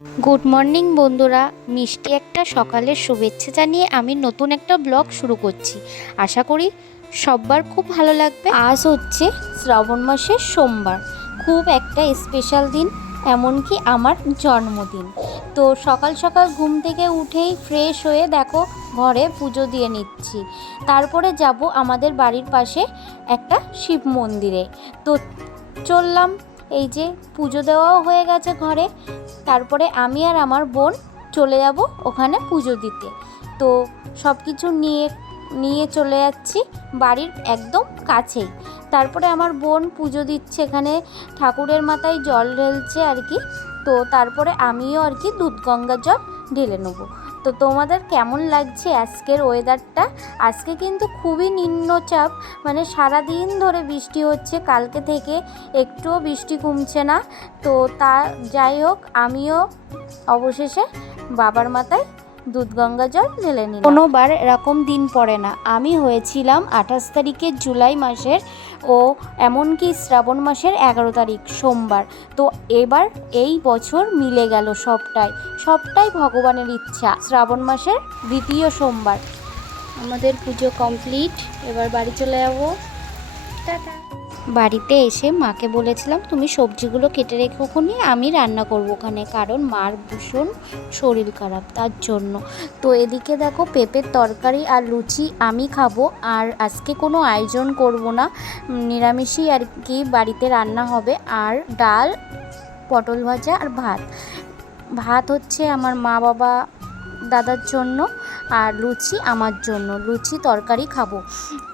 Good morning বন্ধুরা, মিষ্টি একটা সকালের শুভেচ্ছা জানিয়ে আমি নতুন একটা ব্লগ শুরু করছি। আশা করি সবার খুব ভালো লাগবে। আজ হচ্ছে শ্রাবণ মাসের সোমবার, খুব একটা স্পেশাল দিন, এমনকি আমার জন্মদিন। তো সকাল সকাল ঘুম থেকে উঠেই ফ্রেশ হয়ে দেখো ঘরে পুজো দিয়ে নিচ্ছি। তারপরে যাব আমাদের বাড়ির পাশে একটা শিব মন্দিরে। তো চললাম, এই যে পুজো দেওয়াও হয়ে গেছে ঘরে। তারপরে আমি আর আমার বোন চলে যাব ওখানে পুজো দিতে। তো সব কিছু নিয়ে চলে যাচ্ছি বাড়ির একদম কাছেই। তারপরে আমার বোন পুজো দিচ্ছে, এখানে ঠাকুরের মাথায় জল ঢেলছে আর কি। তো তারপরে আমিও আর কি দুধ গঙ্গা জল ঢেলে নেবো। তো তোমাদের কেমন লাগছে আজকের ওয়েদারটা? আজকে কিন্তু খুবই নিম্নচাপ, মানে সারাদিন ধরে বৃষ্টি হচ্ছে, কালকে থেকে একটুও বৃষ্টি কমছে না। তো তা যাই হোক, আমিও অবশেষে বাবার মাথায় দুধ গঙ্গা জল ঢেলে নিলাম। কোনোবার এরকম দিন পড়ে না। আমি হয়েছিলাম 28 তারিখে জুলাই মাসের, ও এমনকি শ্রাবণ মাসের 11 তারিখ সোমবার। তো এবার এই বছর মিলে গেল সবটাই ভগবানের ইচ্ছা। শ্রাবণ মাসের দ্বিতীয় সোমবার। আমাদের পুজো কমপ্লিট, এবার বাড়ি চলে যাবো। টাটা। বাড়িতে এসে মাকে বলেছিলাম তুমি সবজিগুলো কেটে রেখো, ওখানে আমি রান্না করবো ওখানে, কারণ মার ভীষণ শরীর খারাপ তার জন্য। তো এদিকে দেখো পেঁপের তরকারি আর লুচি আমি খাবো, আর আজকে কোনো আয়োজন করব না, নিরামিষই আর কি বাড়িতে রান্না হবে। আর ডাল, পটল ভাজা আর ভাত হচ্ছে আমার মা বাবা দাদার জন্য, আর লুচি আমার জন্য। লুচি তরকারি খাবো,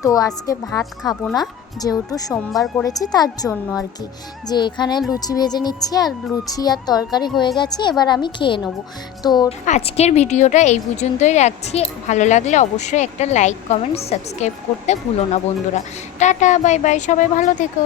তো আজকে ভাত খাবো না, যেহেতু সোমবার করেছি তার জন্য আর কি। যে এখানে লুচি ভেজে নিচ্ছি, আর লুচি আর তরকারি হয়ে গেছে, এবার আমি খেয়ে নেবো। তো আজকের ভিডিওটা এই পর্যন্তই রাখছি। ভালো লাগলে অবশ্যই একটা লাইক, কমেন্ট, সাবস্ক্রাইব করতে ভুলো না বন্ধুরা। টাটা, বাই বাই, সবাই ভালো থেকো।